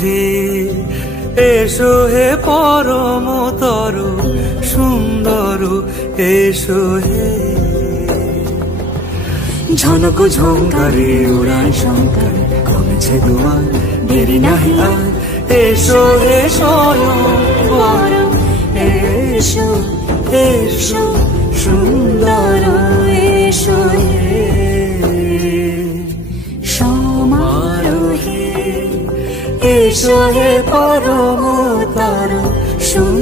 হে, এসো হে পরমতর সুন্দর, এসো হে। ঝনক ঝঙ্কারে উড়ায় শঙ্কর, কমেছে দুয়ার, দেরি নাহি আর। এসো হে স্বয়ং বর, এসো এসো সুন্দর, এসো হে। সমারোহে এসো হে পরমতর সুন্দর।